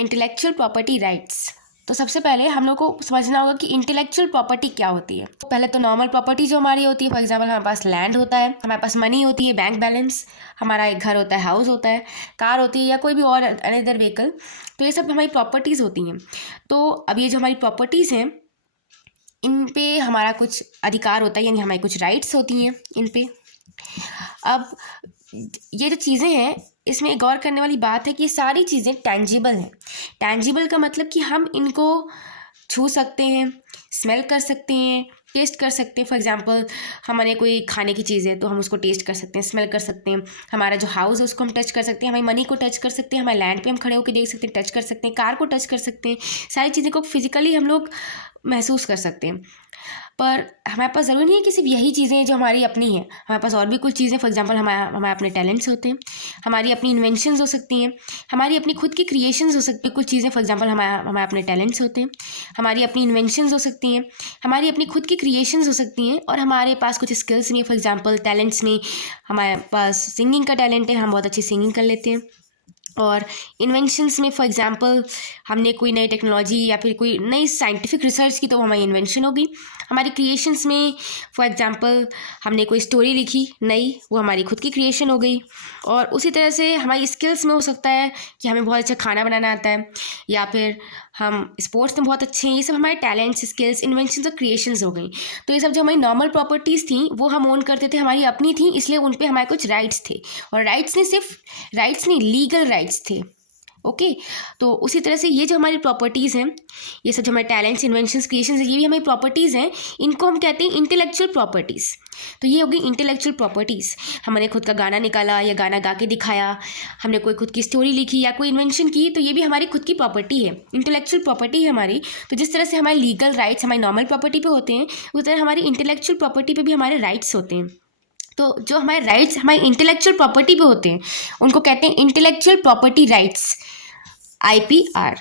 Intellectual property rights. तो सबसे पहले हम लोग को समझना होगा कि इंटेलेक्चुअल प्रॉपर्टी क्या होती है। पहले तो नॉर्मल प्रॉपर्टी जो हमारी होती है, फॉर एग्जांपल हमारे पास लैंड होता है, हमारे पास मनी होती है, बैंक बैलेंस, हमारा एक घर होता है, हाउस होता है, कार होती है या कोई भी और अनदर व्हीकल। तो ये सब हमारी प्रॉपर्टीज़ होती हैं। तो अब ये जो हमारी प्रॉपर्टीज़ हैं, इन पे हमारा कुछ अधिकार होता है, यानी हमारी कुछ राइट्स होती हैं इन पे। अब ये जो चीज़ें हैं, इसमें गौर करने वाली बात है कि ये सारी चीज़ें टैंजिबल हैं। टैंजिबल का मतलब कि हम इनको छू सकते हैं, स्मेल कर सकते हैं, टेस्ट कर सकते हैं। फॉर एग्जांपल हमारे कोई खाने की चीज़ है तो हम उसको टेस्ट कर सकते हैं, स्मेल कर सकते हैं। हमारा जो हाउस है उसको हम टच कर सकते हैं, हमारी मनी को टच कर सकते हैं, हमारे लैंड पे हम खड़े होकर देख सकते हैं, टच कर सकते हैं, कार को टच कर सकते हैं। सारी चीज़ें को फिजिकली हम लोग महसूस कर सकते हैं। पर हमारे पास ज़रूरी नहीं है कि सिर्फ यही चीज़ें जो हमारी अपनी हैं, हमारे पास और भी कुछ चीज़ें, फॉर एग्जांपल हमारे अपने टैलेंट्स होते हैं, हमारी अपनी इन्वेंशंस हो सकती हैं, हमारी अपनी खुद की क्रिएशंस हो सकती हैं। कुछ चीज़ें फॉर एग्जांपल हमारे अपने टैलेंट्स होते हैं, हमारी अपनी इन्वेंशंस हो सकती हैं, हमारी अपनी खुद की क्रिएशंस हो सकती हैं, और हमारे पास कुछ स्किल्स नहीं है। फॉर एग्जांपल टैलेंट्स में हमारे पास सिंगिंग का टैलेंट है, हम बहुत अच्छी सिंगिंग कर लेते हैं। और इन्वेंशंस में फॉर एग्जांपल हमने कोई नई टेक्नोलॉजी या फिर कोई नई साइंटिफिक रिसर्च की तो हमारी इन्वेंशन होगी। हमारी क्रिएशंस में फॉर एग्जांपल हमने कोई स्टोरी लिखी नई, वो हमारी खुद की क्रिएशन हो गई। और उसी तरह से हमारी स्किल्स में हो सकता है कि हमें बहुत अच्छा खाना बनाना आता है, या फिर हम स्पोर्ट्स में बहुत अच्छे हैं। ये सब हमारे टैलेंट्स, स्किल्स, इन्वेंशंस और क्रिएशंस हो गई। तो ये सब जो हमारी नॉर्मल प्रॉपर्टीज़ थी वो हम ओन करते थे, हमारी अपनी थी, इसलिए उन पर हमारे कुछ राइट्स थे। और राइट्स नहीं, लीगल राइट्स थे। ओके, तो उसी तरह से ये जो हमारी प्रॉपर्टीज़ हैं, ये सब जो हमारे टैलेंट्स, इन्वेंशंस, क्रिएशंस, ये भी हमारी प्रॉपर्टीज़ हैं। इनको हम कहते हैं इंटेलेक्चुअल प्रॉपर्टीज़। तो ये होगी इंटेलेक्चुअल प्रॉपर्टीज़। हमने खुद का गाना निकाला या गाना गा के दिखाया, हमने कोई खुद की स्टोरी लिखी या कोई इन्वेंशन की, तो ये भी हमारी खुद की प्रॉपर्टी है, इंटेलेक्चुअल प्रॉपर्टी है हमारी। तो जिस तरह से हमारे लीगल राइट्स हमारी नॉर्मल प्रॉपर्टी पे होते हैं, उस तरह हमारी इंटेलेक्चुअल प्रॉपर्टी पे भी हमारे राइट्स होते हैं। तो जो हमारे राइट्स हमारी इंटेलेक्चुअल प्रॉपर्टी पे होते हैं, उनको कहते हैं इंटेलेक्चुअल प्रॉपर्टी राइट्स, IPR।